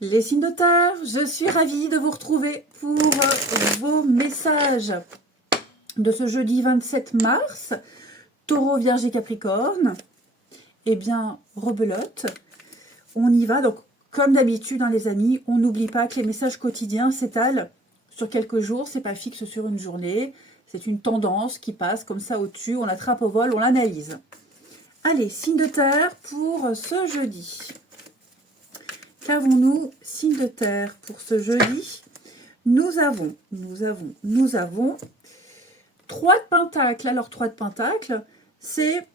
Les signes de terre, je suis ravie de vous retrouver pour vos messages de ce jeudi 27 mars. Taureau, Vierge et Capricorne. Eh bien, rebelote. On y va. Donc, comme d'habitude, hein, les amis, on n'oublie pas que les messages quotidiens s'étalent sur quelques jours. C'est pas fixe sur une journée. C'est une tendance qui passe comme ça au-dessus. On attrape au vol, on l'analyse. Allez, signe de terre pour ce jeudi. Qu'avons-nous, signe de terre, pour ce jeudi? Nous avons 3 de pentacles. Alors, 3 de pentacles, c'est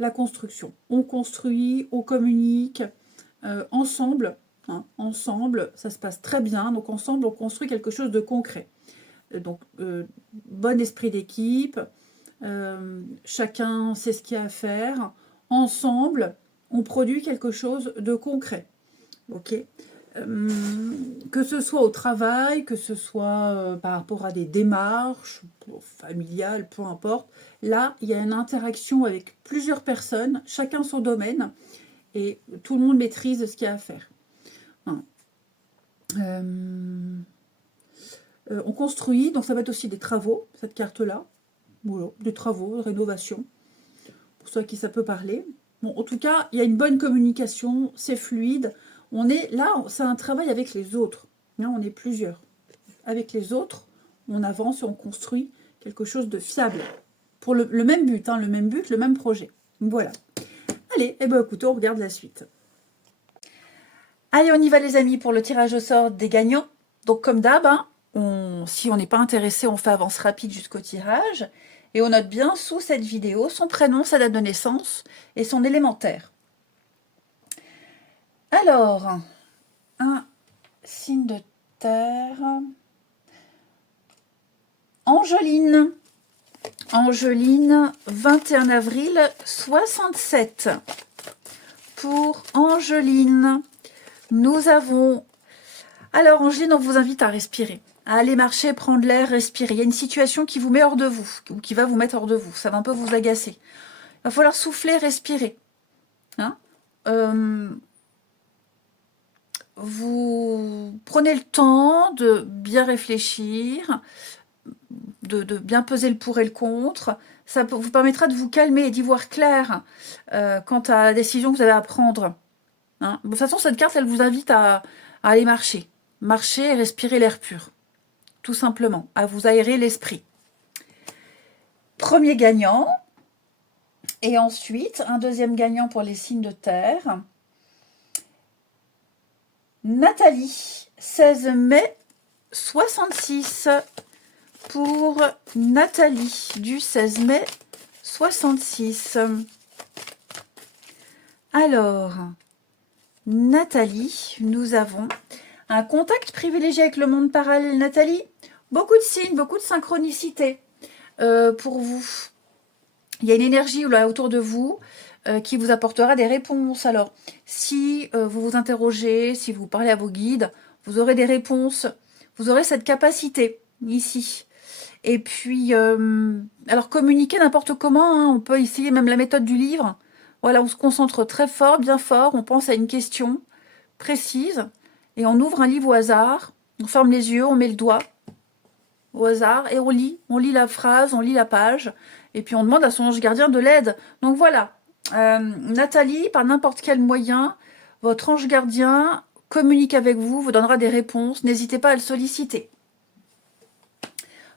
la construction. On construit, on communique ensemble. Hein, ensemble, ça se passe très bien. Donc, ensemble, on construit quelque chose de concret. Donc, bon esprit d'équipe. Chacun sait ce qu'il y a à faire. Ensemble, on produit quelque chose de concret. Ok, que ce soit au travail, que ce soit par rapport à des démarches familiales, peu importe. Là, il y a une interaction avec plusieurs personnes, chacun son domaine, et tout le monde maîtrise ce qu'il y a à faire. Hein. On construit, donc ça va être aussi des travaux, cette carte-là. Voilà, des travaux, de rénovation, pour ceux à qui ça peut parler. Bon, en tout cas, il y a une bonne communication, c'est fluide. On est là, c'est un travail avec les autres. Hein, on est plusieurs. Avec les autres, on avance et on construit quelque chose de fiable. Pour le même but, hein, le même projet. Voilà. Allez, eh ben, écoutez, on regarde la suite. Allez, on y va les amis pour le tirage au sort des gagnants. Donc comme d'hab, hein, si on n'est pas intéressé, on fait avance rapide jusqu'au tirage. Et on note bien sous cette vidéo son prénom, sa date de naissance et son élémentaire. Alors, un signe de terre. Angeline. Angeline, 21 avril 67. Pour Angeline, nous avons... Alors Angeline, on vous invite à respirer. À aller marcher, prendre l'air, respirer. Il y a une situation qui vous met hors de vous, ou qui va vous mettre hors de vous. Ça va un peu vous agacer. Il va falloir souffler, respirer. Hein, vous prenez le temps de bien réfléchir, de bien peser le pour et le contre. Ça vous permettra de vous calmer et d'y voir clair quant à la décision que vous avez à prendre. Hein. De toute façon, cette carte, elle vous invite à aller marcher. Marcher et respirer l'air pur. Tout simplement, à vous aérer l'esprit. Premier gagnant. Et ensuite, un deuxième gagnant pour les signes de terre. Nathalie, 16 mai 66. Pour Nathalie, du 16 mai 66. Alors, Nathalie, nous avons un contact privilégié avec le monde parallèle. Nathalie, beaucoup de signes, beaucoup de synchronicité pour vous. Il y a une énergie là autour de vous qui vous apportera des réponses. Alors, si vous vous interrogez, si vous parlez à vos guides, vous aurez des réponses. Vous aurez cette capacité ici. Et puis, alors communiquer n'importe comment, hein, on peut essayer même la méthode du livre. Voilà, on se concentre très fort, bien fort, on pense à une question précise et on ouvre un livre au hasard, on ferme les yeux, on met le doigt au hasard et on lit la phrase, on lit la page et puis on demande à son ange gardien de l'aide. Donc voilà, Nathalie, par n'importe quel moyen, votre ange gardien communique avec vous, vous donnera des réponses, n'hésitez pas à le solliciter.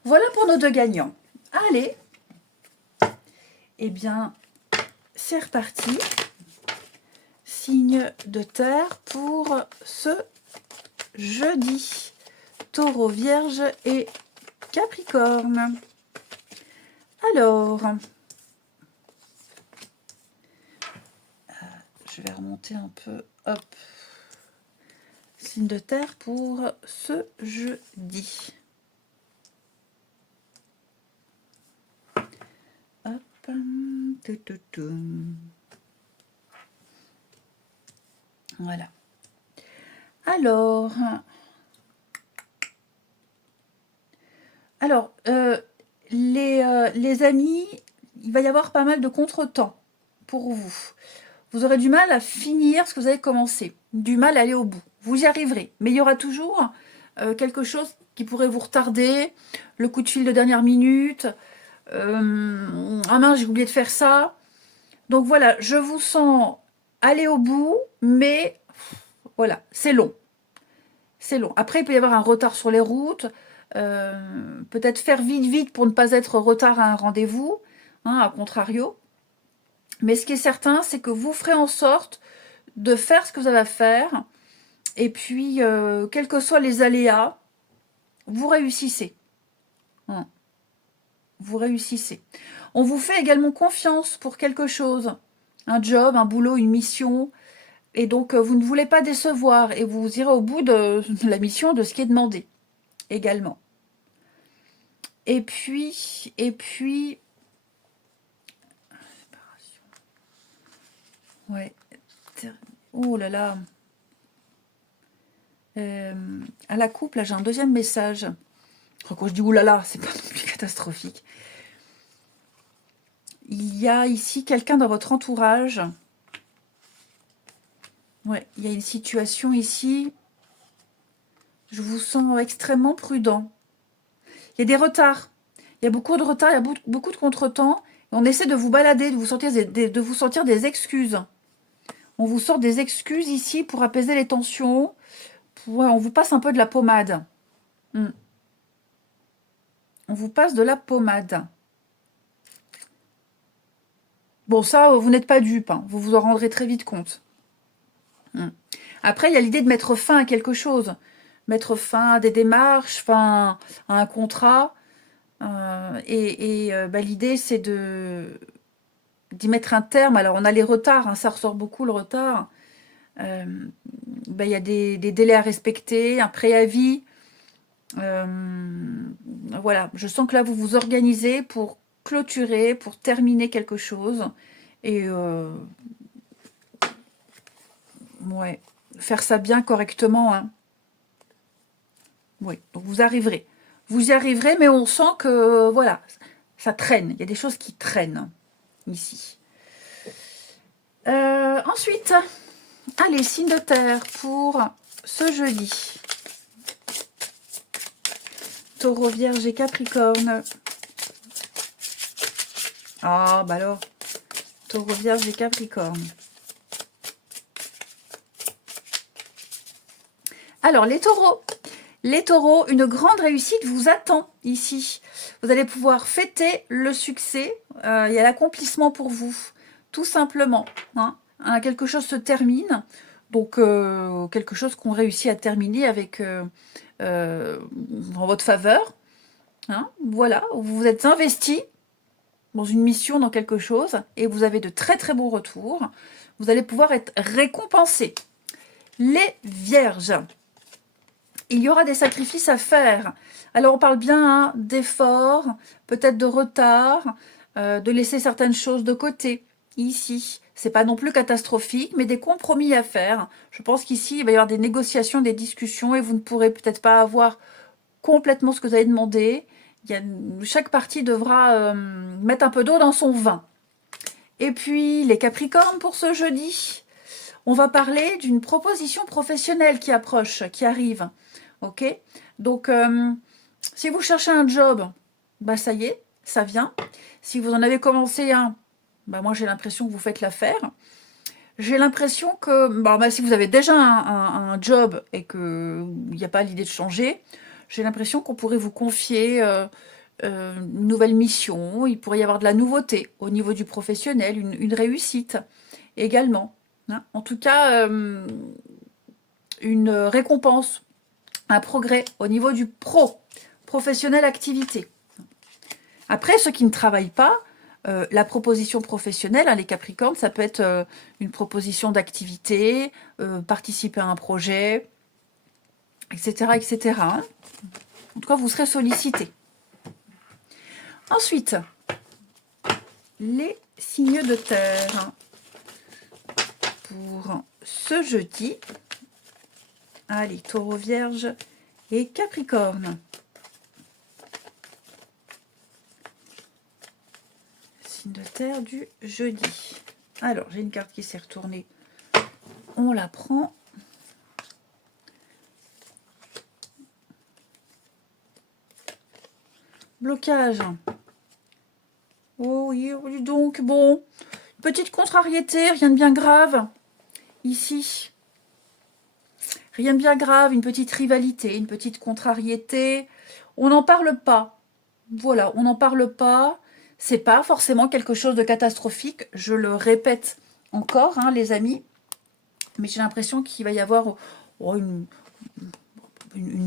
Voilà pour nos deux gagnants. Allez, eh bien, c'est reparti. Signe de terre pour ce jeudi. Taureau, Vierge et Capricorne. Alors, je vais remonter un peu. Hop. Signe de terre pour ce jeudi. Voilà. Alors, les amis, il va y avoir pas mal de contretemps pour vous. vous aurez du mal à finir ce que vous avez commencé, du mal à aller au bout. Vous y arriverez, mais il y aura toujours quelque chose qui pourrait vous retarder, le coup de fil de dernière minute, ah mince, j'ai oublié de faire ça. Donc voilà, je vous sens aller au bout, mais voilà, c'est long. C'est long. Après, il peut y avoir un retard sur les routes, peut-être faire vite pour ne pas être en retard à un rendez-vous, hein, à contrario. Mais ce qui est certain, c'est que vous ferez en sorte de faire ce que vous avez à faire. Et puis, quels que soient les aléas, vous réussissez. Hein, vous réussissez. On vous fait également confiance pour quelque chose. Un job, un boulot, une mission. Et donc, vous ne voulez pas décevoir. Et vous irez au bout de la mission, de ce qui est demandé. Également. Et puis... Ouais. Oh là là. À la coupe, là, j'ai un deuxième message. Quand je dis oulala, c'est pas non plus catastrophique. Il y a ici quelqu'un dans votre entourage. Ouais, il y a une situation ici. Je vous sens extrêmement prudent. Il y a des retards. Il y a beaucoup de retards, il y a beaucoup de contretemps. Et on essaie de vous balader, de vous sortir des excuses. On vous sort des excuses ici pour apaiser les tensions. Ouais, on vous passe un peu de la pommade. On vous passe de la pommade. Bon, ça, vous n'êtes pas dupe. Hein. Vous vous en rendrez très vite compte. Après, il y a l'idée de mettre fin à quelque chose. Mettre fin à des démarches, fin à un contrat. L'idée, c'est d'y mettre un terme. Alors, on a les retards. Hein, ça ressort beaucoup, le retard. Il y a des délais à respecter, un préavis. Voilà, je sens que là, vous vous organisez pour clôturer, pour terminer quelque chose. Et ouais, faire ça bien correctement. Hein. Oui, donc vous arriverez. Vous y arriverez, mais on sent que, voilà, ça traîne. Il y a des choses qui traînent ici. Ensuite, allez, signe de terre pour ce jeudi. Taureau, Vierge et Capricorne. Ah, bah alors, Taureau, Vierge et Capricorne. Alors, les taureaux, une grande réussite vous attend ici. Vous allez pouvoir fêter le succès et l'accomplissement pour vous, tout simplement. Hein. Quelque chose se termine, donc quelque chose qu'on réussit à terminer avec en votre faveur. Hein. Voilà, vous vous êtes investi dans une mission, dans quelque chose, et vous avez de très très bons retours. Vous allez pouvoir être récompensé. Les vierges. Il y aura des sacrifices à faire. Alors on parle bien hein, d'efforts, peut-être de retard, de laisser certaines choses de côté. Ici, c'est pas non plus catastrophique, mais des compromis à faire. Je pense qu'ici, il va y avoir des négociations, des discussions, et vous ne pourrez peut-être pas avoir complètement ce que vous avez demandé. Chaque partie devra mettre un peu d'eau dans son vin. Et puis, les Capricornes pour ce jeudi. On va parler d'une proposition professionnelle qui approche, qui arrive. Ok, donc si vous cherchez un job, bah ça y est, ça vient. Si vous en avez commencé un, bah moi j'ai l'impression que vous faites l'affaire. J'ai l'impression que si vous avez déjà un job et qu'il n'y a pas l'idée de changer, j'ai l'impression qu'on pourrait vous confier une nouvelle mission. Il pourrait y avoir de la nouveauté au niveau du professionnel, une réussite également. Hein. En tout cas, une récompense. Un progrès au niveau du professionnel activité. Après, ceux qui ne travaillent pas, la proposition professionnelle, hein, les Capricornes, ça peut être une proposition d'activité, participer à un projet, etc. etc. Hein. En tout cas, vous serez sollicité. Ensuite, les signes de terre pour ce jeudi. Allez, Taureau, Vierge et Capricorne. Signe de terre du jeudi. Alors, j'ai une carte qui s'est retournée. On la prend. Blocage. Oh oui, oui, donc, bon. Petite contrariété, rien de bien grave. Ici. Rien de bien grave, une petite rivalité, une petite contrariété. On n'en parle pas. Voilà, on n'en parle pas. C'est pas forcément quelque chose de catastrophique. Je le répète encore, hein, les amis. Mais j'ai l'impression qu'il va y avoir une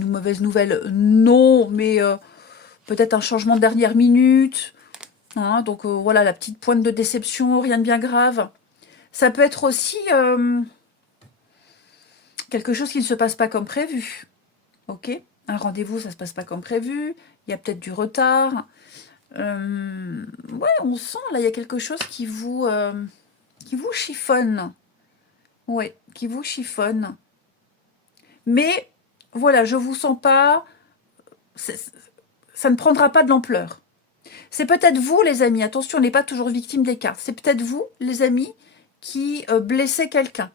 mauvaise nouvelle. Non, mais peut-être un changement de dernière minute. Hein, donc voilà, la petite pointe de déception, rien de bien grave. Ça peut être aussi quelque chose qui ne se passe pas comme prévu. Ok, un rendez-vous, ça ne se passe pas comme prévu. Il y a peut-être du retard. Ouais, on sent, là, il y a quelque chose qui vous chiffonne. Ouais, qui vous chiffonne. Mais, voilà, je vous sens pas... Ça ne prendra pas de l'ampleur. C'est peut-être vous, les amis, attention, on n'est pas toujours victime des cartes. C'est peut-être vous, les amis, qui blessez quelqu'un.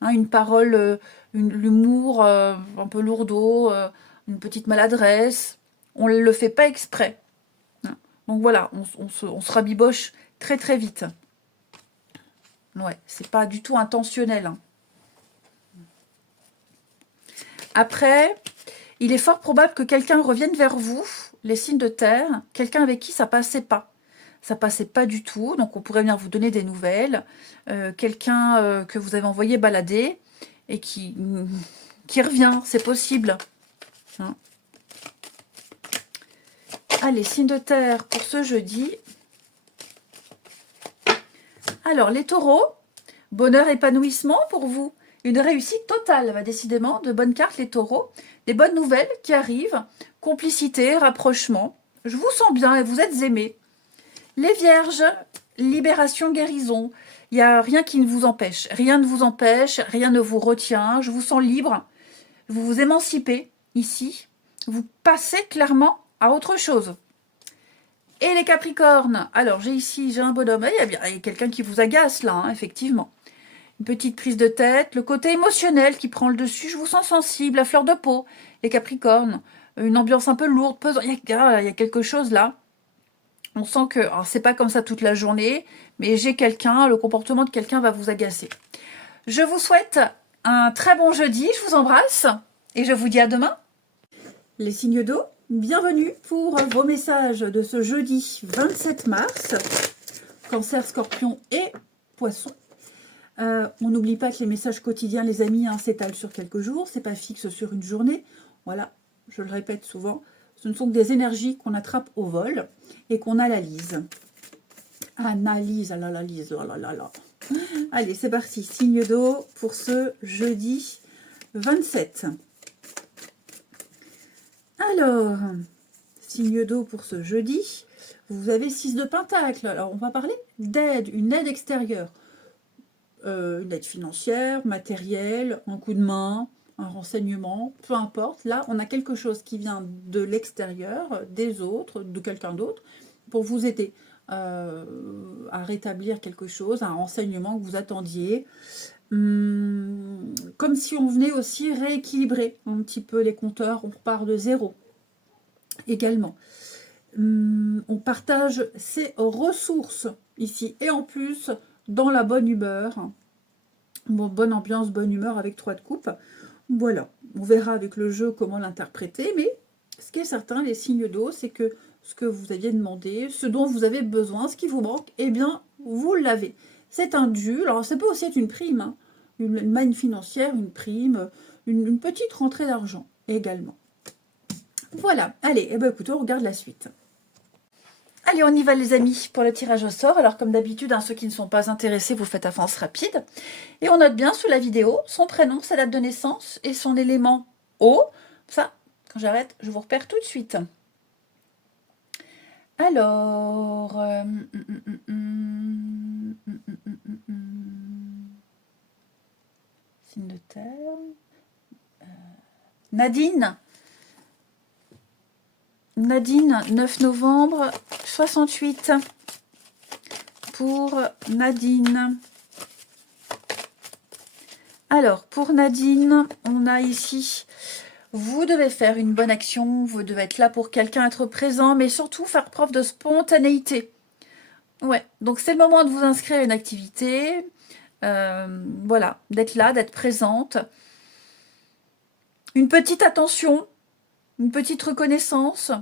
Hein, une parole, l'humour un peu lourdeau, une petite maladresse. On ne le fait pas exprès. Hein. Donc voilà, on se rabiboche très très vite. Ouais, c'est pas du tout intentionnel. Hein. Après, il est fort probable que quelqu'un revienne vers vous, les signes de terre, quelqu'un avec qui ça passait pas. Ça passait pas du tout, donc on pourrait venir vous donner des nouvelles. Quelqu'un que vous avez envoyé balader et qui revient, c'est possible. Hein. Allez, signes de terre pour ce jeudi. Alors, les taureaux, bonheur, épanouissement pour vous. Une réussite totale, bah, décidément, de bonnes cartes, les taureaux. Des bonnes nouvelles qui arrivent. Complicité, rapprochement. Je vous sens bien et vous êtes aimés. Les vierges, libération, guérison. Il n'y a rien qui ne vous empêche. Rien ne vous empêche, rien ne vous retient. Je vous sens libre. Vous vous émancipez ici. Vous passez clairement à autre chose. Et les capricornes. Alors, j'ai un bonhomme. Il y a quelqu'un qui vous agace là, hein, effectivement. Une petite prise de tête. Le côté émotionnel qui prend le dessus. Je vous sens sensible, à fleur de peau. Les capricornes. Une ambiance un peu lourde, pesante. Il y a quelque chose là. On sent que, alors c'est pas comme ça toute la journée, mais le comportement de quelqu'un va vous agacer. Je vous souhaite un très bon jeudi, je vous embrasse et je vous dis à demain. Les signes d'eau, bienvenue pour vos messages de ce jeudi 27 mars. Cancer, Scorpion et Poisson. On n'oublie pas que les messages quotidiens, les amis, hein, s'étalent sur quelques jours, c'est pas fixe sur une journée. Voilà, je le répète souvent. Ce ne sont que des énergies qu'on attrape au vol et qu'on analyse. Analyse, ah là là, lise, là là là là. Allez, c'est parti. Signe d'eau pour ce jeudi 27. Alors, signe d'eau pour ce jeudi. Vous avez 6 de Pentacle. Alors, on va parler d'aide, une aide extérieure. Une aide financière, matérielle, un coup de main, un renseignement, peu importe. Là, on a quelque chose qui vient de l'extérieur, des autres, de quelqu'un d'autre, pour vous aider à rétablir quelque chose, un renseignement que vous attendiez. Comme si on venait aussi rééquilibrer un petit peu les compteurs, on repart de zéro également. On partage ses ressources ici et en plus dans la bonne humeur. Bon, bonne ambiance, bonne humeur avec 3 de coupe. Voilà, on verra avec le jeu comment l'interpréter, mais ce qui est certain, les signes d'eau, c'est que ce que vous aviez demandé, ce dont vous avez besoin, ce qui vous manque, eh bien, vous l'avez. C'est un dû, alors ça peut aussi être une prime, hein, une manne financière, une prime, une petite rentrée d'argent également. Voilà, allez, eh ben, écoutez, on regarde la suite. Allez, on y va les amis pour le tirage au sort. Alors comme d'habitude, hein, ceux qui ne sont pas intéressés, vous faites avance rapide. Et on note bien sous la vidéo son prénom, sa date de naissance et son élément eau. Ça, quand j'arrête, je vous repère tout de suite. Alors... signe de terre. Nadine. Nadine, 9 novembre 68. Pour Nadine. Alors, pour Nadine, on a ici, vous devez faire une bonne action, vous devez être là pour quelqu'un, être présent, mais surtout faire preuve de spontanéité. Ouais, donc c'est le moment de vous inscrire à une activité, voilà, d'être là, d'être présente. Une petite attention, une petite reconnaissance.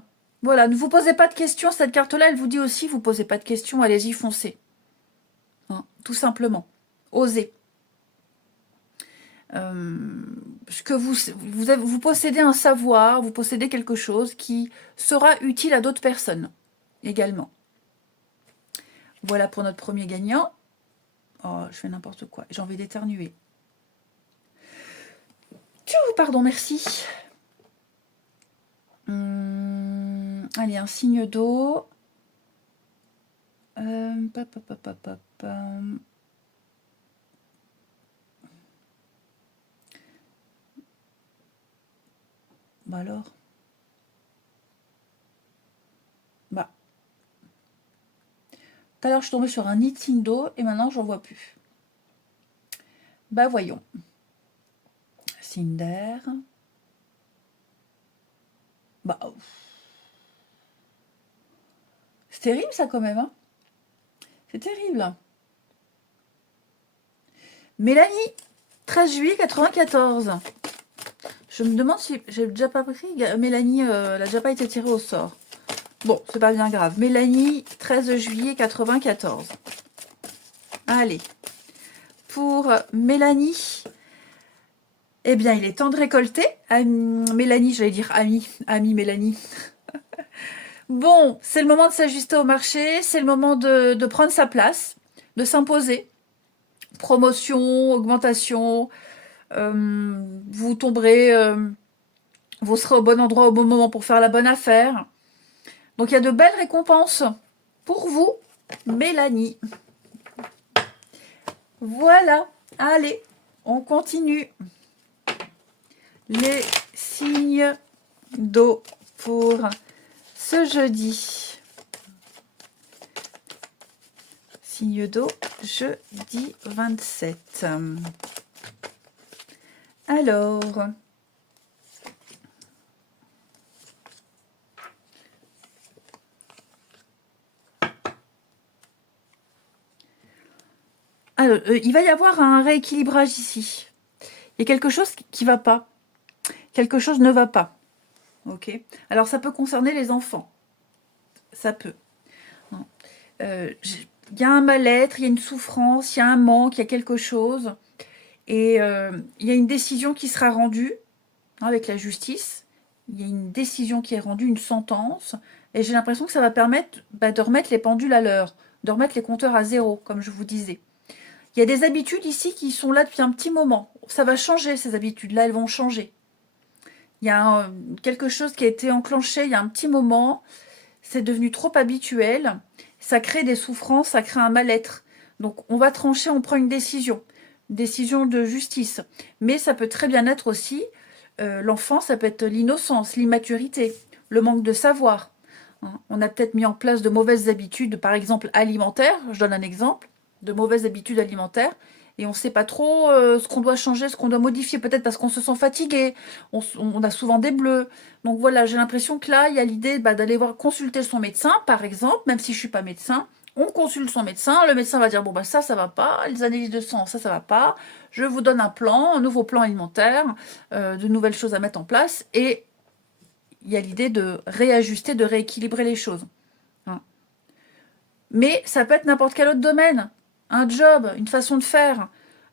Voilà, ne vous posez pas de questions, cette carte-là, elle vous dit aussi, vous posez pas de questions, allez-y, foncez. Hein, tout simplement. Osez. Que vous possédez un savoir, vous possédez quelque chose qui sera utile à d'autres personnes également. Voilà pour notre premier gagnant. Oh, je fais n'importe quoi. J'ai envie d'éternuer. Pardon, merci. Allez, un signe d'eau. Bah alors. Bah. Tout à l'heure, je suis tombée sur un nid de signe d'eau et maintenant, j'en vois plus. Bah voyons. Signe d'air. Bah. C'est terrible ça quand même, hein. C'est terrible. Mélanie, 13 juillet 94. Je me demande si j'ai déjà pas pris. Mélanie, elle n'a déjà pas été tirée au sort. Bon, c'est pas bien grave. Mélanie, 13 juillet 94. Allez. Pour Mélanie, eh bien, il est temps de récolter. Mélanie, j'allais dire Ami Mélanie. Bon, c'est le moment de s'ajuster au marché. C'est le moment de prendre sa place, de s'imposer. Promotion, augmentation. Vous tomberez, vous serez au bon endroit au bon moment pour faire la bonne affaire. Donc il y a de belles récompenses pour vous, Mélanie. Voilà, allez, on continue. Les signes d'eau pour ce jeudi. Signe d'eau, jeudi 27. Alors, il va y avoir un rééquilibrage ici. Il y a quelque chose qui ne va pas. Quelque chose ne va pas. Ok. Alors, ça peut concerner les enfants. Ça peut. Il y a un mal-être, il y a une souffrance, il y a un manque, il y a quelque chose. Et il y a une décision qui sera rendue avec la justice. Il y a une décision qui est rendue, une sentence. Et j'ai l'impression que ça va permettre de remettre les pendules à l'heure, de remettre les compteurs à zéro, comme je vous disais. Il y a des habitudes ici qui sont là depuis un petit moment. Ça va changer, ces habitudes-là, elles vont changer. Il y a quelque chose qui a été enclenché il y a un petit moment. C'est devenu trop habituel. Ça crée des souffrances, ça crée un mal-être. Donc on va trancher, on prend une décision de justice. Mais ça peut très bien être aussi l'enfant, ça peut être l'innocence, l'immaturité, le manque de savoir. On a peut-être mis en place de mauvaises habitudes, par exemple alimentaires. Je donne un exemple de mauvaises habitudes alimentaires. Et on ne sait pas trop ce qu'on doit changer, ce qu'on doit modifier. Peut-être parce qu'on se sent fatigué. On a souvent des bleus. Donc voilà, j'ai l'impression que là, il y a l'idée d'aller consulter son médecin, par exemple, même si je ne suis pas médecin. On consulte son médecin. Le médecin va dire, bon, ça va pas. Les analyses de sang, ça va pas. Je vous donne un nouveau plan alimentaire, de nouvelles choses à mettre en place. Et il y a l'idée de réajuster, de rééquilibrer les choses. Mais ça peut être n'importe quel autre domaine. Un job, une façon de faire.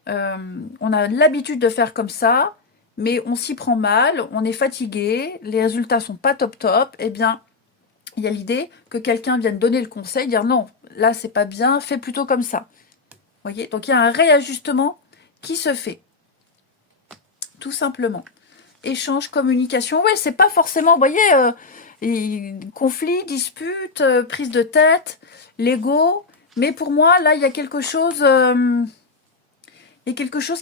On a l'habitude de faire comme ça, mais on s'y prend mal, on est fatigué, les résultats sont pas top top. Eh bien, il y a l'idée que quelqu'un vienne donner le conseil, dire non, là c'est pas bien, fais plutôt comme ça. Voyez, donc il y a un réajustement qui se fait, tout simplement. Échange, communication, ouais, c'est pas forcément, vous voyez, conflit, dispute, prise de tête, l'ego. Mais pour moi, là, il y a quelque chose,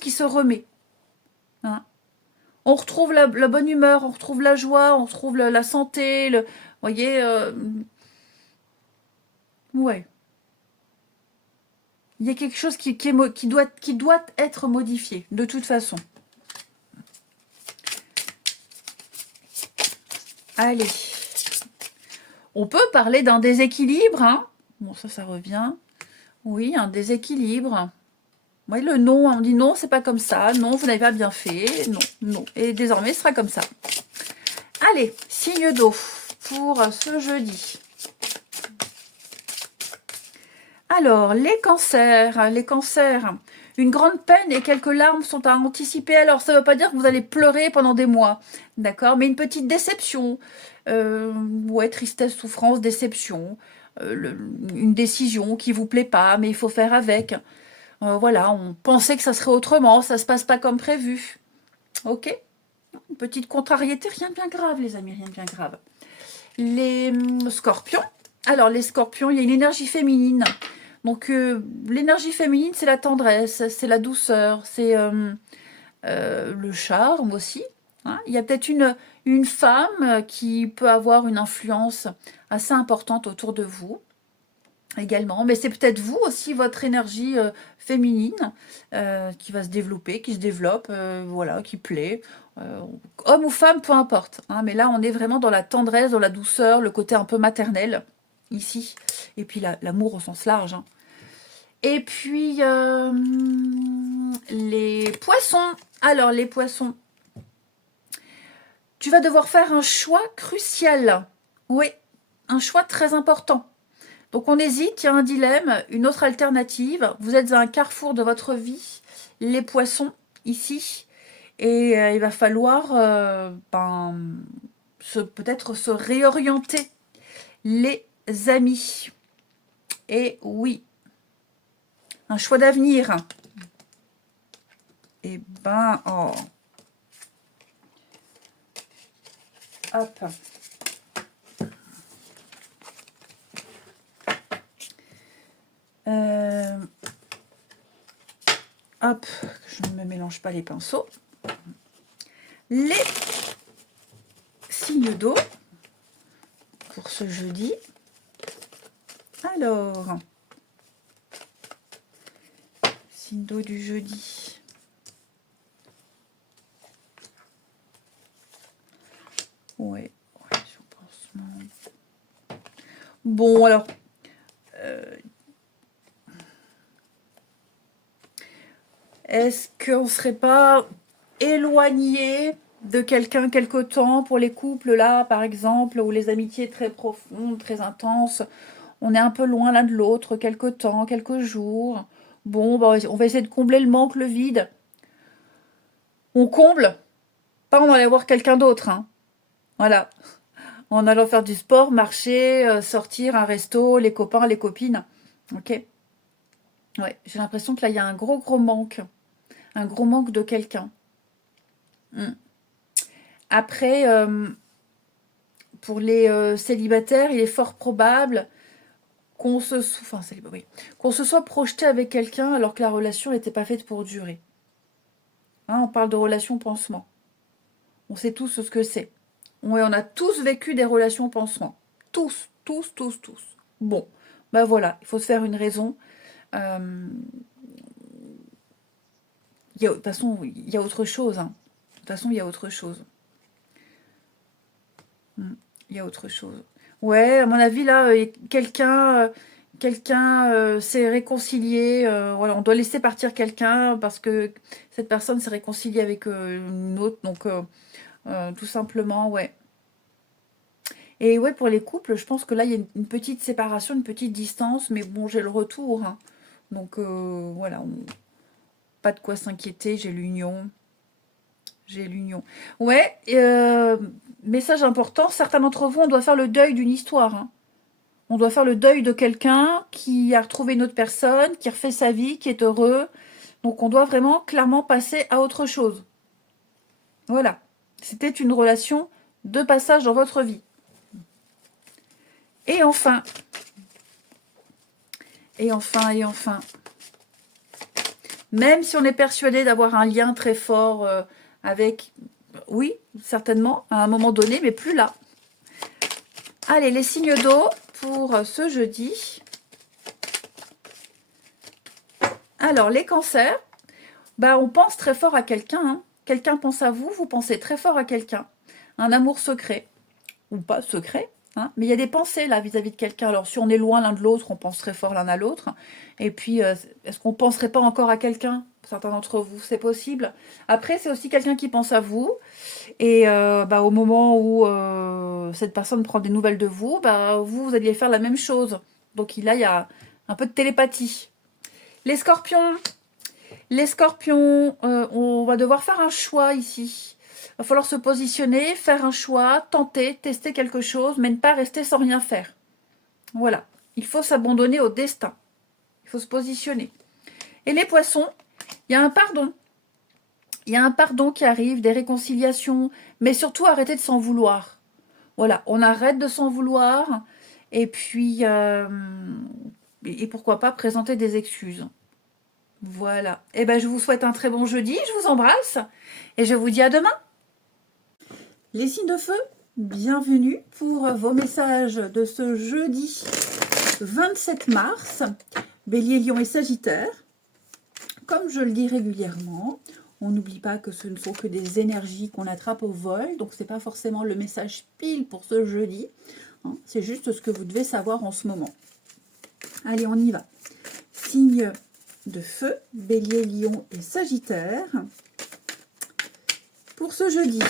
qui se remet. Hein. On retrouve la bonne humeur, on retrouve la joie, on retrouve la santé, vous voyez, ouais. Il il y a quelque chose qui doit être modifié, de toute façon. Allez. On peut parler d'un déséquilibre, hein. Bon, ça revient. Oui, un déséquilibre. Oui, le non, on dit non, c'est pas comme ça. Non, vous n'avez pas bien fait. Non, non. Et désormais, ce sera comme ça. Allez, signe d'eau pour ce jeudi. Alors, les cancers. Les cancers. Une grande peine et quelques larmes sont à anticiper. Alors, ça ne veut pas dire que vous allez pleurer pendant des mois. D'accord? Mais une petite déception. Ouais, tristesse, souffrance, déception. Une décision qui vous plaît pas, mais il faut faire avec. Voilà, on pensait que ça serait autrement, ça se passe pas comme prévu. Ok? Une petite contrariété, rien de bien grave, les amis, rien de bien grave. Les scorpions. Alors, les scorpions, il y a une énergie féminine. Donc, l'énergie féminine, c'est la tendresse, c'est la douceur, c'est le charme aussi. Hein. Il y a peut-être une femme qui peut avoir une influence assez importante autour de vous également. Mais c'est peut-être vous aussi, votre énergie féminine qui va se développer, qui se développe, voilà, qui plaît. Homme ou femme, peu importe. Hein. Mais là, on est vraiment dans la tendresse, dans la douceur, le côté un peu maternel, ici. Et puis l'amour au sens large. Hein. Et puis, les poissons. Alors, les poissons. Tu vas devoir faire un choix crucial. Oui, un choix très important. Donc, on hésite, il y a un dilemme, une autre alternative. Vous êtes à un carrefour de votre vie, les poissons, ici. Et il va falloir peut-être se réorienter, les amis. Et oui, un choix d'avenir. Et ben, oh. Hop. Hop, je ne me mélange pas les pinceaux. Les signes d'eau pour ce jeudi. Alors, signe d'eau du jeudi. Ouais, je pense. Bon, alors, est-ce qu'on ne serait pas éloigné de quelqu'un quelque temps pour les couples là, par exemple, où les amitiés très profondes, très intenses, on est un peu loin l'un de l'autre, quelque temps, quelques jours. Bon, bah, on va essayer de combler le manque, le vide. On comble, pas en allant voir quelqu'un d'autre. Hein. Voilà. En allant faire du sport, marcher, sortir, un resto, les copains, les copines. Ok. Ouais, j'ai l'impression que là, il y a un gros manque. Un gros manque de quelqu'un. Après, pour les célibataires, il est fort probable qu'on se soit projeté avec quelqu'un alors que la relation n'était pas faite pour durer. Hein, on parle de relation pansement. On sait tous ce que c'est. Ouais, on a tous vécu des relations pansement. Tous. Bon, ben voilà, il faut se faire une raison. De toute façon, il y a autre chose. Hein. De toute façon, il y a autre chose. Il y a autre chose. Ouais, à mon avis, là, quelqu'un s'est réconcilié. Voilà, on doit laisser partir quelqu'un parce que cette personne s'est réconciliée avec une autre. Donc, tout simplement, ouais. Et ouais, pour les couples, je pense que là, il y a une petite séparation, une petite distance. Mais bon, j'ai le retour. Hein. Donc, voilà. Pas de quoi s'inquiéter, j'ai l'union. Ouais, message important, certains d'entre vous, on doit faire le deuil d'une histoire. Hein. On doit faire le deuil de quelqu'un qui a retrouvé une autre personne, qui refait sa vie, qui est heureux. Donc on doit vraiment clairement passer à autre chose. Voilà. C'était une relation de passage dans votre vie. Et enfin. Même si on est persuadé d'avoir un lien très fort avec... Oui, certainement, à un moment donné, mais plus là. Allez, les signes d'eau pour ce jeudi. Alors, les cancers, bah, on pense très fort à quelqu'un. Hein. Quelqu'un pense à vous, vous pensez très fort à quelqu'un. Un amour secret, ou pas secret. Hein, mais il y a des pensées là vis-à-vis de quelqu'un. Alors si on est loin l'un de l'autre, on pense très fort l'un à l'autre. Et puis, est-ce qu'on penserait pas encore à quelqu'un? Certains d'entre vous, c'est possible. Après, c'est aussi quelqu'un qui pense à vous. Et bah, au moment où cette personne prend des nouvelles de vous, bah, vous alliez faire la même chose. Donc là, il y a un peu de télépathie. Les scorpions, on va devoir faire un choix ici. Il va falloir se positionner, faire un choix, tenter, tester quelque chose, mais ne pas rester sans rien faire. Voilà. Il faut s'abandonner au destin. Il faut se positionner. Et les poissons, il y a un pardon. Il y a un pardon qui arrive, des réconciliations, mais surtout arrêter de s'en vouloir. Voilà, on arrête de s'en vouloir et puis, et pourquoi pas présenter des excuses. Voilà. Eh ben, je vous souhaite un très bon jeudi, je vous embrasse et je vous dis à demain. Les signes de feu, bienvenue pour vos messages de ce jeudi 27 mars. Bélier, Lion et Sagittaire. Comme je le dis régulièrement, on n'oublie pas que ce ne sont que des énergies qu'on attrape au vol, donc ce n'est pas forcément le message pile pour ce jeudi. Hein, c'est juste ce que vous devez savoir en ce moment. Allez, on y va. Signe de feu, Bélier, Lion et Sagittaire. Pour ce jeudi,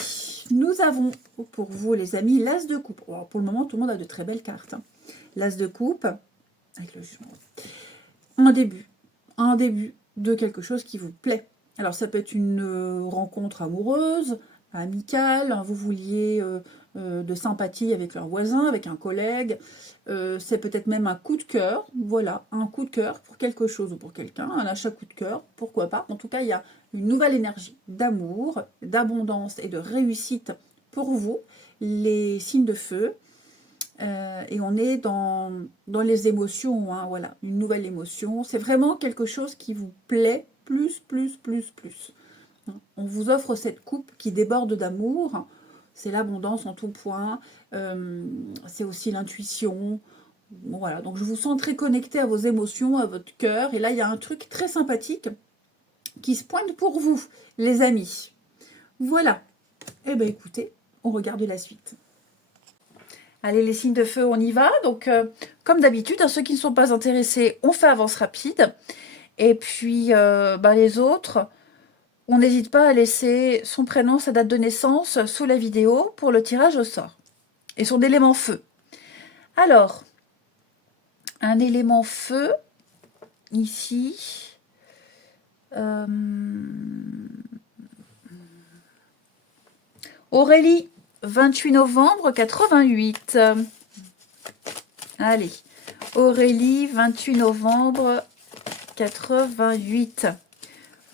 nous avons pour vous les amis l'As de coupe. Alors, pour le moment, tout le monde a de très belles cartes. Hein. L'As de coupe, avec le un début de quelque chose qui vous plaît. Alors ça peut être une rencontre amoureuse, amicale, hein, vous vouliez de sympathie avec leur voisin, avec un collègue, c'est peut-être même un coup de cœur, voilà, un coup de cœur pour quelque chose ou pour quelqu'un, un achat coup de cœur, pourquoi pas. En tout cas, il y a une nouvelle énergie d'amour, d'abondance et de réussite pour vous, les signes de feu. Et on est dans les émotions, hein, voilà, une nouvelle émotion. C'est vraiment quelque chose qui vous plaît plus. On vous offre cette coupe qui déborde d'amour. C'est l'abondance en tout point. C'est aussi l'intuition. Bon, voilà, donc je vous sens très connecté à vos émotions, à votre cœur. Et là, il y a un truc très sympathique qui se pointe pour vous, les amis. Voilà. Eh bien, écoutez, on regarde la suite. Allez, les signes de feu, on y va. Donc, comme d'habitude, ceux qui ne sont pas intéressés, on fait avance rapide. Et puis, les autres, on n'hésite pas à laisser son prénom, sa date de naissance sous la vidéo pour le tirage au sort. Et son élément feu. Alors, un élément feu, ici. Aurélie, 28 novembre 88. Allez, Aurélie, 28 novembre 88.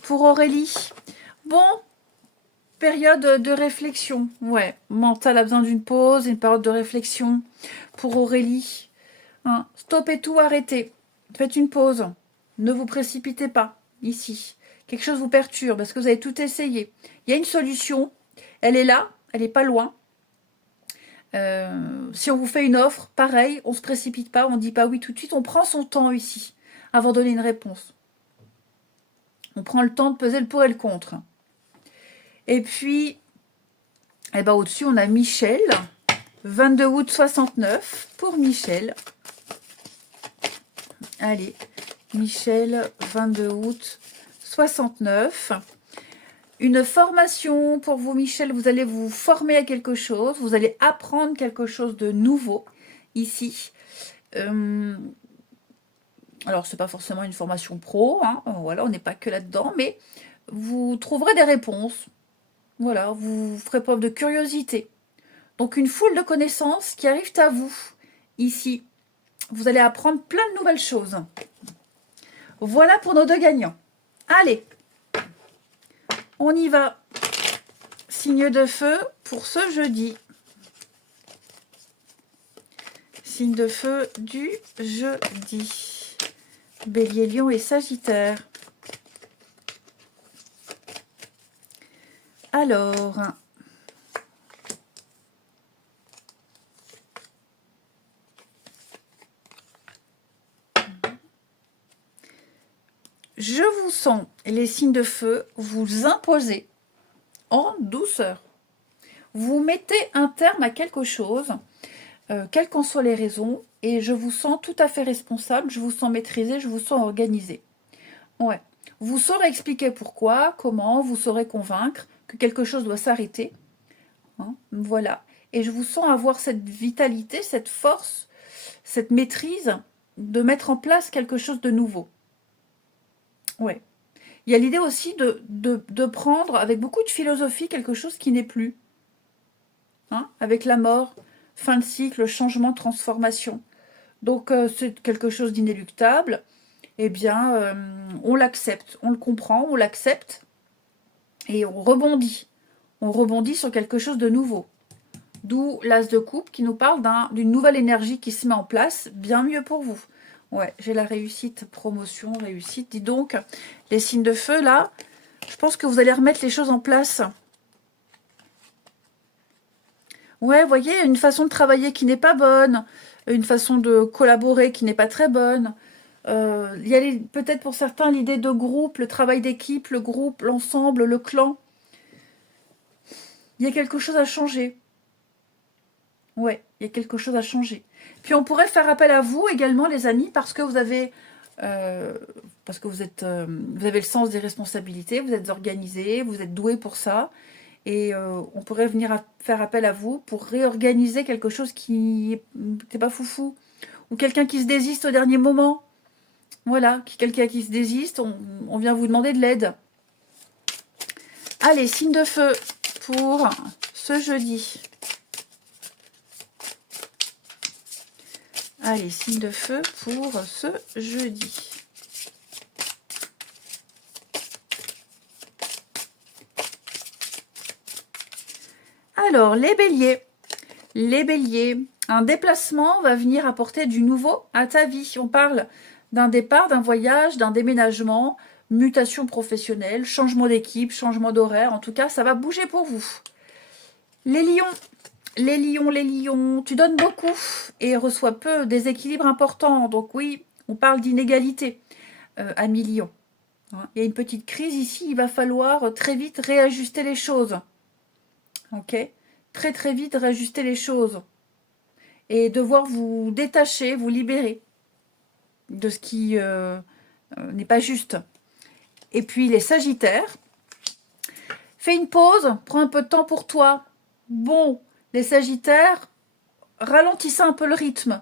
Pour Aurélie, bon, période de réflexion. Ouais, mental a besoin d'une pause, une période de réflexion. Pour Aurélie, hein, stoppez tout, arrêtez. Faites une pause. Ne vous précipitez pas, ici. Quelque chose vous perturbe, parce que vous avez tout essayé. Il y a une solution, elle est là, elle n'est pas loin. Si on vous fait une offre, pareil, on ne se précipite pas, on ne dit pas oui tout de suite, on prend son temps ici, avant de donner une réponse. On prend le temps de peser le pour et le contre. Et puis, au-dessus, on a Michel, 22 août 69, pour Michel. Allez, Michel, 22 août 69. Une formation pour vous, Michel. Vous allez vous former à quelque chose. Vous allez apprendre quelque chose de nouveau ici. Alors, ce n'est pas forcément une formation pro. Hein, voilà, on n'est pas que là-dedans. Mais vous trouverez des réponses. Voilà, vous ferez preuve de curiosité. Donc, une foule de connaissances qui arrivent à vous ici. Vous allez apprendre plein de nouvelles choses. Voilà pour nos deux gagnants. Allez, on y va. Signe de feu pour ce jeudi. Signe de feu du jeudi. Bélier, Lion et Sagittaire. Alors, Je vous sens, les signes de feu, vous imposer en douceur. Vous mettez un terme à quelque chose, quelles qu'en soient les raisons, et je vous sens tout à fait responsable, je vous sens maîtrisé, je vous sens organisé. Ouais. Vous saurez expliquer pourquoi, comment, vous saurez convaincre que quelque chose doit s'arrêter. Hein, voilà. Et je vous sens avoir cette vitalité, cette force, cette maîtrise de mettre en place quelque chose de nouveau. Ouais. Il y a l'idée aussi de prendre avec beaucoup de philosophie quelque chose qui n'est plus. Hein, avec la mort, fin de cycle, changement, transformation. Donc c'est quelque chose d'inéluctable. Eh bien, on l'accepte, on le comprend, on l'accepte et on rebondit. On rebondit sur quelque chose de nouveau. D'où l'as de coupe qui nous parle d'une nouvelle énergie qui se met en place, bien mieux pour vous. Ouais, j'ai la réussite, promotion, réussite. Dis donc, les signes de feu, là, je pense que vous allez remettre les choses en place. Ouais, vous voyez, une façon de travailler qui n'est pas bonne, une façon de collaborer qui n'est pas très bonne. Il y a peut-être pour certains l'idée de groupe, le travail d'équipe, le groupe, l'ensemble, le clan. Il y a quelque chose à changer. Ouais, il y a quelque chose à changer. Puis on pourrait faire appel à vous également, les amis, parce que vous avez, vous avez le sens des responsabilités, vous êtes organisés, vous êtes doués pour ça. Et on pourrait venir faire appel à vous pour réorganiser quelque chose qui n'était pas foufou. Ou quelqu'un qui se désiste au dernier moment. Voilà, quelqu'un qui se désiste, on vient vous demander de l'aide. Allez, signe de feu pour ce jeudi. Allez, signe de feu pour ce jeudi. Alors, les béliers. Les béliers, un déplacement va venir apporter du nouveau à ta vie. On parle d'un départ, d'un voyage, d'un déménagement, mutation professionnelle, changement d'équipe, changement d'horaire. En tout cas, ça va bouger pour vous. Les lions. Les lions, les lions, tu donnes beaucoup et reçois peu, des équilibres importants. Donc oui, on parle d'inégalité, amis lions. Il y a une petite crise ici, il va falloir très vite réajuster les choses. Ok ? Très très vite réajuster les choses. Et devoir vous détacher, vous libérer de ce qui n'est pas juste. Et puis les sagittaires, fais une pause, prends un peu de temps pour toi. Bon, les sagittaires, ralentissez un peu le rythme.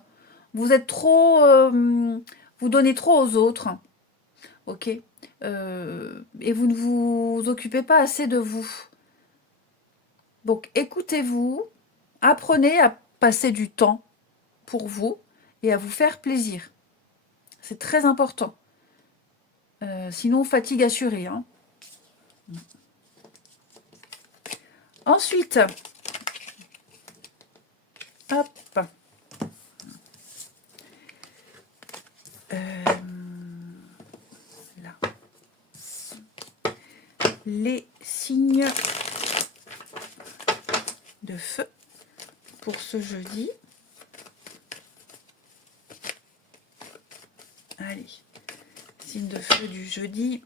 Vous êtes trop... vous donnez trop aux autres. Ok, et vous ne vous occupez pas assez de vous. Donc écoutez-vous, apprenez à passer du temps pour vous et à vous faire plaisir. C'est très important. Sinon, fatigue assurée. Hein. Ensuite, hop. Là. Les signes de feu pour ce jeudi. Allez, signe de feu du jeudi.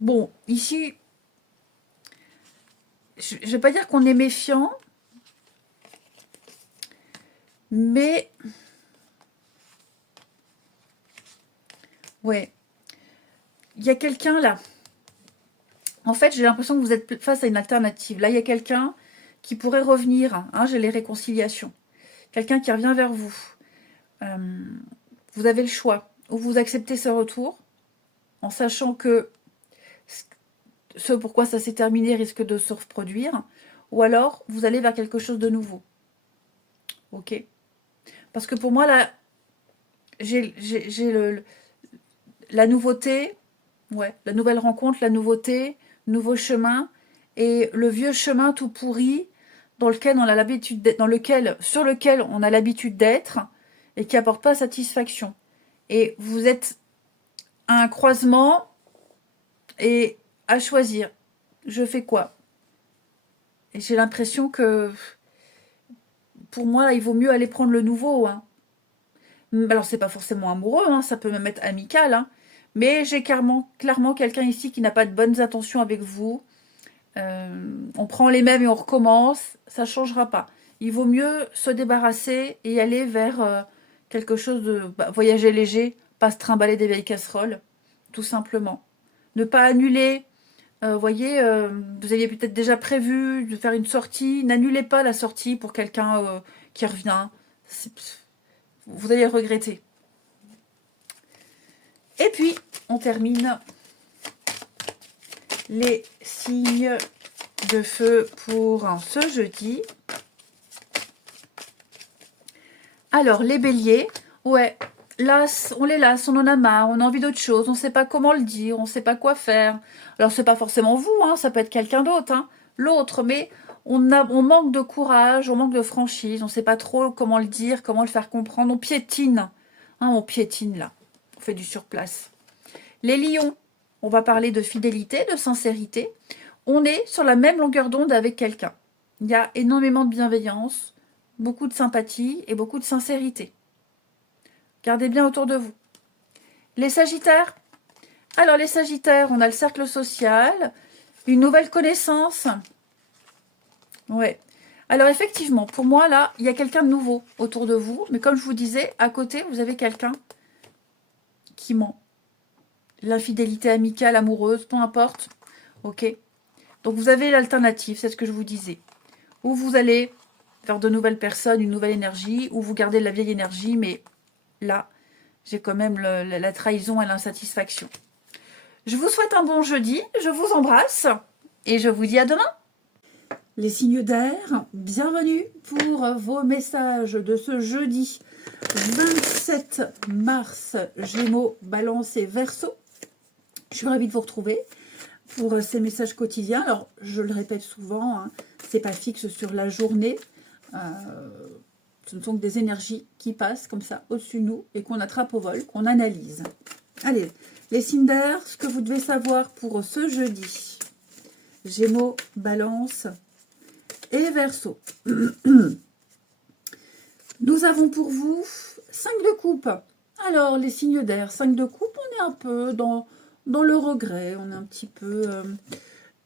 Bon, ici, je ne vais pas dire qu'on est méfiant, mais ouais, il y a quelqu'un là. En fait, j'ai l'impression que vous êtes face à une alternative. Là, il y a quelqu'un qui pourrait revenir. Hein, j'ai les réconciliations. Quelqu'un qui revient vers vous. Vous avez le choix. Ou vous acceptez ce retour, en sachant que ce pourquoi ça s'est terminé risque de se reproduire. Ou alors, vous allez vers quelque chose de nouveau. Ok ? Parce que pour moi, là, j'ai la nouveauté, ouais, la nouvelle rencontre, la nouveauté, nouveau chemin, et le vieux chemin tout pourri dans lequel on a l'habitude d'être, sur lequel on a l'habitude d'être et qui apporte pas satisfaction. Et vous êtes à un croisement et à choisir. Je fais quoi? Et j'ai l'impression que, pour moi, là, il vaut mieux aller prendre le nouveau. Hein. Alors, c'est pas forcément amoureux, hein, ça peut même être amical. Hein. Mais j'ai clairement quelqu'un ici qui n'a pas de bonnes intentions avec vous. On prend les mêmes et on recommence. Ça ne changera pas. Il vaut mieux se débarrasser et aller vers quelque chose de voyager léger, pas se trimballer des vieilles casseroles, tout simplement. Ne pas annuler. Voyez, vous aviez peut-être déjà prévu de faire une sortie. N'annulez pas la sortie pour quelqu'un qui revient. Vous allez le regretter. Et puis, on termine les signes de feu pour ce jeudi. Alors, les béliers, ouais, lasse, on les lasse, on en a marre, on a envie d'autre chose, on ne sait pas comment le dire, on ne sait pas quoi faire. Alors, c'est pas forcément vous, hein, ça peut être quelqu'un d'autre, hein, l'autre, mais on manque de courage, on manque de franchise, on ne sait pas trop comment le dire, comment le faire comprendre, on piétine, hein, on piétine là, on fait du surplace. Les lions, on va parler de fidélité, de sincérité. On est sur la même longueur d'onde avec quelqu'un. Il y a énormément de bienveillance, beaucoup de sympathie et beaucoup de sincérité. Gardez bien autour de vous. Les sagittaires. Alors les sagittaires, on a le cercle social, une nouvelle connaissance. Ouais. Alors effectivement, pour moi là, il y a quelqu'un de nouveau autour de vous. Mais comme je vous disais, à côté, vous avez quelqu'un qui ment. L'infidélité amicale, amoureuse, peu importe. Ok. Donc vous avez l'alternative, c'est ce que je vous disais. Ou vous allez vers de nouvelles personnes, une nouvelle énergie, ou vous gardez la vieille énergie, mais là, j'ai quand même la trahison et l'insatisfaction. Je vous souhaite un bon jeudi, je vous embrasse, et je vous dis à demain. Les signes d'air, bienvenue pour vos messages de ce jeudi 27 mars, Gémeaux, Balance et Verseau. Je suis ravie de vous retrouver pour ces messages quotidiens. Alors, je le répète souvent, hein, c'est pas fixe sur la journée. Ce ne sont que des énergies qui passent comme ça au-dessus de nous et qu'on attrape au vol, qu'on analyse. Allez, les signes d'air, ce que vous devez savoir pour ce jeudi. Gémeaux, Balance et Verseau. Nous avons pour vous 5 de coupe. Alors, les signes d'air, 5 de coupe, on est un peu dans le regret, on est un petit peu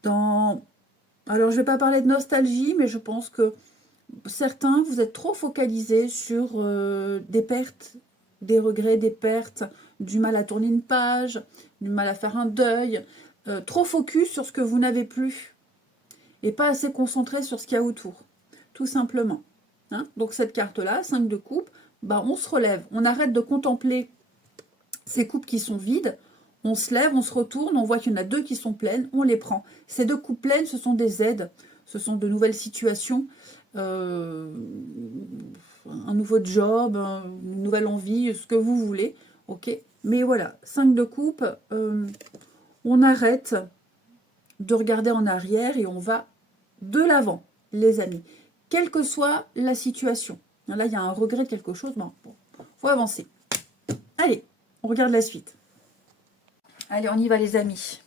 dans... Alors, je ne vais pas parler de nostalgie, mais je pense que certains, vous êtes trop focalisés sur des pertes, des regrets, des pertes, du mal à tourner une page, du mal à faire un deuil, trop focus sur ce que vous n'avez plus et pas assez concentré sur ce qu'il y a autour, tout simplement. Hein. Donc, cette carte-là, 5 de coupe, bah, on se relève, on arrête de contempler ces coupes qui sont vides. On se lève, on se retourne, on voit qu'il y en a 2 qui sont pleines, on les prend. Ces 2 coupes pleines, ce sont des aides, ce sont de nouvelles situations, un nouveau job, une nouvelle envie, ce que vous voulez. Ok. Mais voilà, 5 de coupe, on arrête de regarder en arrière et on va de l'avant, les amis. Quelle que soit la situation. Là, il y a un regret de quelque chose, mais bon, faut avancer. Allez, on regarde la suite. Allez, on y va les amis.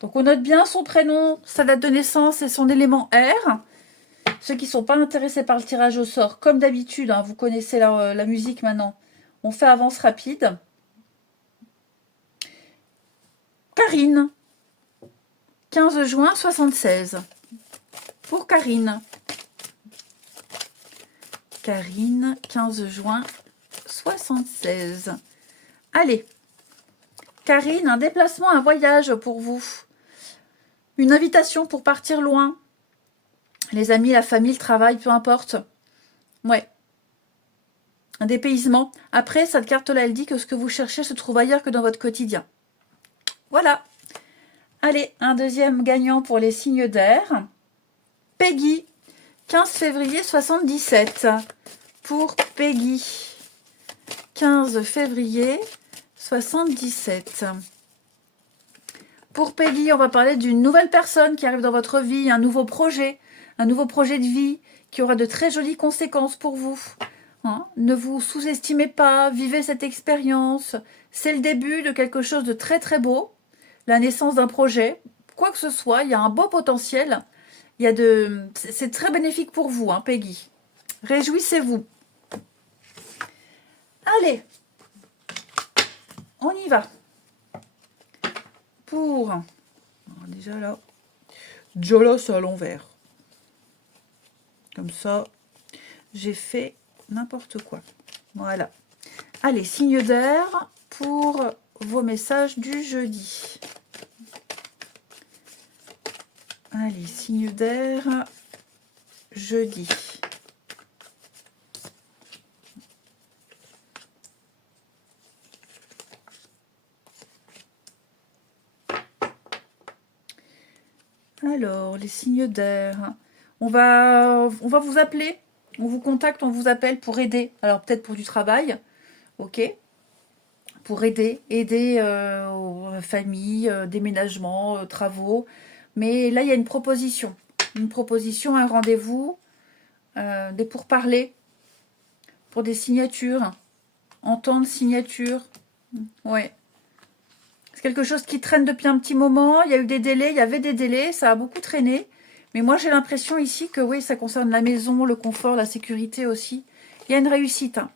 Donc on note bien son prénom, sa date de naissance et son élément R. Ceux qui ne sont pas intéressés par le tirage au sort, comme d'habitude, hein, vous connaissez la musique maintenant, on fait avance rapide. Karine, 15 juin 76. Pour Karine. Karine, 15 juin 76. Allez. Karine, un déplacement, un voyage pour vous. Une invitation pour partir loin. Les amis, la famille, le travail, peu importe. Ouais. Un dépaysement. Après, cette carte-là, elle dit que ce que vous cherchez se trouve ailleurs que dans votre quotidien. Voilà. Allez, un deuxième gagnant pour les signes d'air. Peggy, 15 février 77. Pour Peggy. 15 février 77. Pour Peggy, on va parler d'une nouvelle personne qui arrive dans votre vie, un nouveau projet de vie qui aura de très jolies conséquences pour vous. Hein, ne vous sous-estimez pas, vivez cette expérience. C'est le début de quelque chose de très très beau. la naissance d'un projet, quoi que ce soit, il y a un beau potentiel. C'est très bénéfique pour vous, hein, Peggy. Réjouissez-vous. Allez, on y va. Pour... Alors déjà là, c'est à l'envers. Comme ça, j'ai fait n'importe quoi. Voilà. Allez, signe d'air pour vos messages du jeudi. Allez, signe d'air, jeudi. Alors, les signes d'air. On va vous appeler. On vous contacte, on vous appelle pour aider. Alors, peut-être pour du travail. Ok. Pour aider aux familles, déménagements, travaux. Mais là, il y a une proposition. Une proposition, un rendez-vous, des pourparlers pour des signatures. Entendre signature. Ouais. C'est quelque chose qui traîne depuis un petit moment. Il y a eu des délais, il y avait des délais, ça a beaucoup traîné. Mais moi, j'ai l'impression ici que oui, ça concerne la maison, le confort, la sécurité aussi. Il y a une réussite. Hein.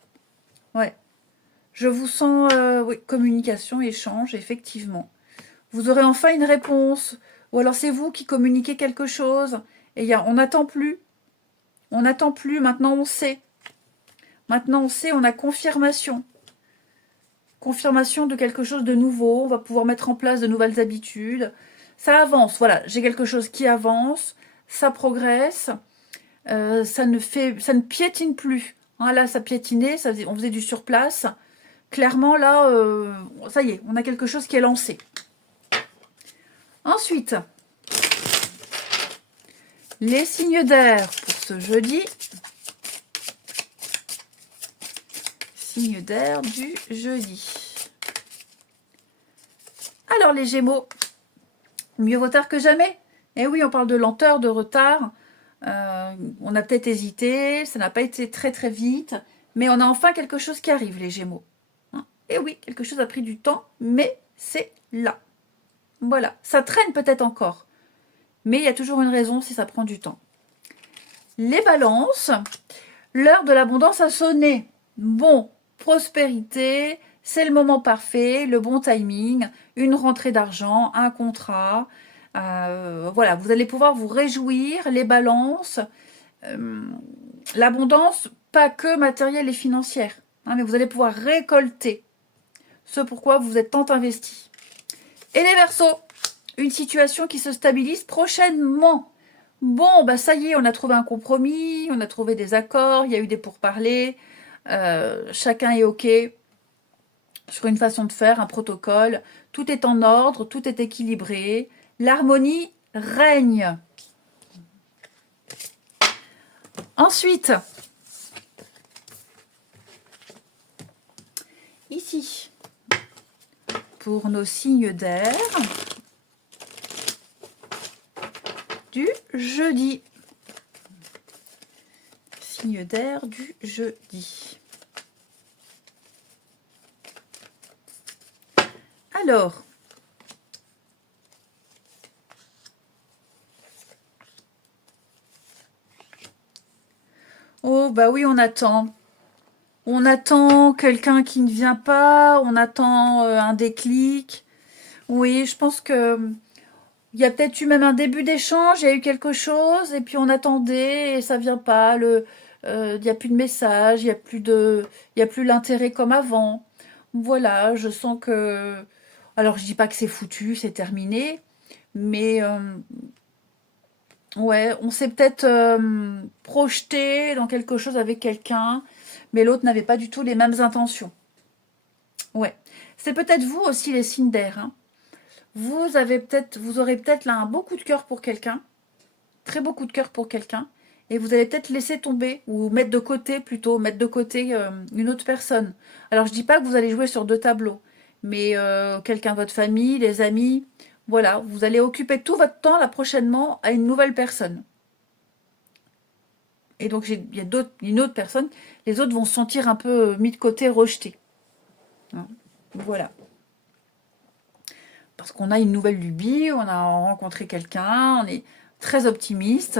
Ouais. Je vous sens, oui, communication, échange, effectivement. Vous aurez enfin une réponse. Ou alors c'est vous qui communiquez quelque chose. Et on n'attend plus. On n'attend plus. Maintenant, on sait. Maintenant, on sait, on a confirmation. Confirmation de quelque chose de nouveau. On va pouvoir mettre en place de nouvelles habitudes. Ça avance. Voilà, j'ai quelque chose qui avance. Ça progresse. Ça ne piétine plus. Hein, là, ça piétinait. On faisait du surplace. Clairement, là, ça y est, on a quelque chose qui est lancé. Ensuite, les signes d'air pour ce jeudi. Signe d'air du jeudi. Alors, les Gémeaux, mieux vaut tard que jamais. Eh oui, on parle de lenteur, de retard. On a peut-être hésité, ça n'a pas été très très vite, mais on a enfin quelque chose qui arrive, les Gémeaux. Et oui, quelque chose a pris du temps, mais c'est là. Voilà, ça traîne peut-être encore, mais il y a toujours une raison si ça prend du temps. Les balances, l'heure de l'abondance a sonné. Bon, prospérité, c'est le moment parfait, le bon timing, une rentrée d'argent, un contrat. Voilà, vous allez pouvoir vous réjouir, les balances. L'abondance, pas que matérielle et financière, hein, mais vous allez pouvoir récolter ce pourquoi vous êtes tant investi. Et les Verseaux, une situation qui se stabilise prochainement. Bon, bah ça y est, on a trouvé un compromis, on a trouvé des accords, il y a eu des pourparlers, chacun est OK sur une façon de faire, un protocole, tout est en ordre, tout est équilibré, l'harmonie règne. Ensuite, ici, pour nos signes d'air du jeudi. Signe d'air du jeudi. Alors, oh bah oui, on attend. On attend quelqu'un qui ne vient pas, on attend un déclic. Oui, je pense que il y a peut-être eu même un début d'échange, il y a eu quelque chose, et puis on attendait et ça vient pas. Il n'y a plus de message, il y a plus l'intérêt comme avant. Voilà, je sens que. Alors je dis pas que c'est foutu, c'est terminé, mais ouais, on s'est peut-être projeté dans quelque chose avec quelqu'un, mais l'autre n'avait pas du tout les mêmes intentions. Ouais, c'est peut-être vous aussi les signes d'air. Hein. Vous aurez peut-être là un beau coup de cœur pour quelqu'un, très beau coup de cœur pour quelqu'un, et vous allez peut-être laisser tomber ou mettre de côté plutôt, mettre de côté une autre personne. Alors je dis pas que vous allez jouer sur deux tableaux, mais quelqu'un de votre famille, les amis, voilà, vous allez occuper tout votre temps là prochainement à une nouvelle personne. Et donc il y a une autre personne, les autres vont se sentir un peu mis de côté, rejetés. Hein, voilà. parce qu'on a une nouvelle lubie, on a rencontré quelqu'un, on est très optimiste.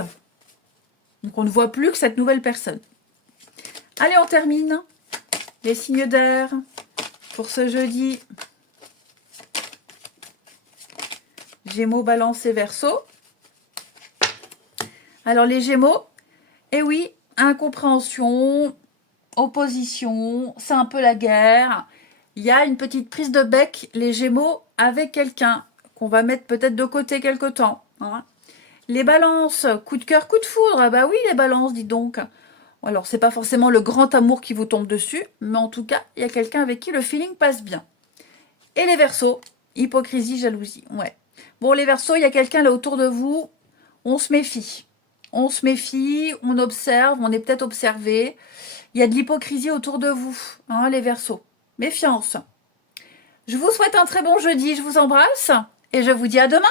Donc on ne voit plus que cette nouvelle personne. Allez, on termine les signes d'air pour ce jeudi. Gémeaux, Balance et Verseau. Alors les Gémeaux, eh oui, incompréhension, opposition, c'est un peu la guerre. Il y a une petite prise de bec, les Gémeaux, avec quelqu'un qu'on va mettre peut-être de côté quelque temps. Hein. Les Balances, coup de cœur, coup de foudre. Ah bah oui, les Balances, dis donc. Alors, c'est pas forcément le grand amour qui vous tombe dessus, mais en tout cas, il y a quelqu'un avec qui le feeling passe bien. Et les Verseaux, hypocrisie, jalousie. Ouais. Bon, les Verseaux, il y a quelqu'un là autour de vous, on se méfie. On se méfie, on observe, on est peut-être observé. Il y a de l'hypocrisie autour de vous, hein, les Verseaux. Méfiance. Je vous souhaite un très bon jeudi, je vous embrasse et je vous dis à demain.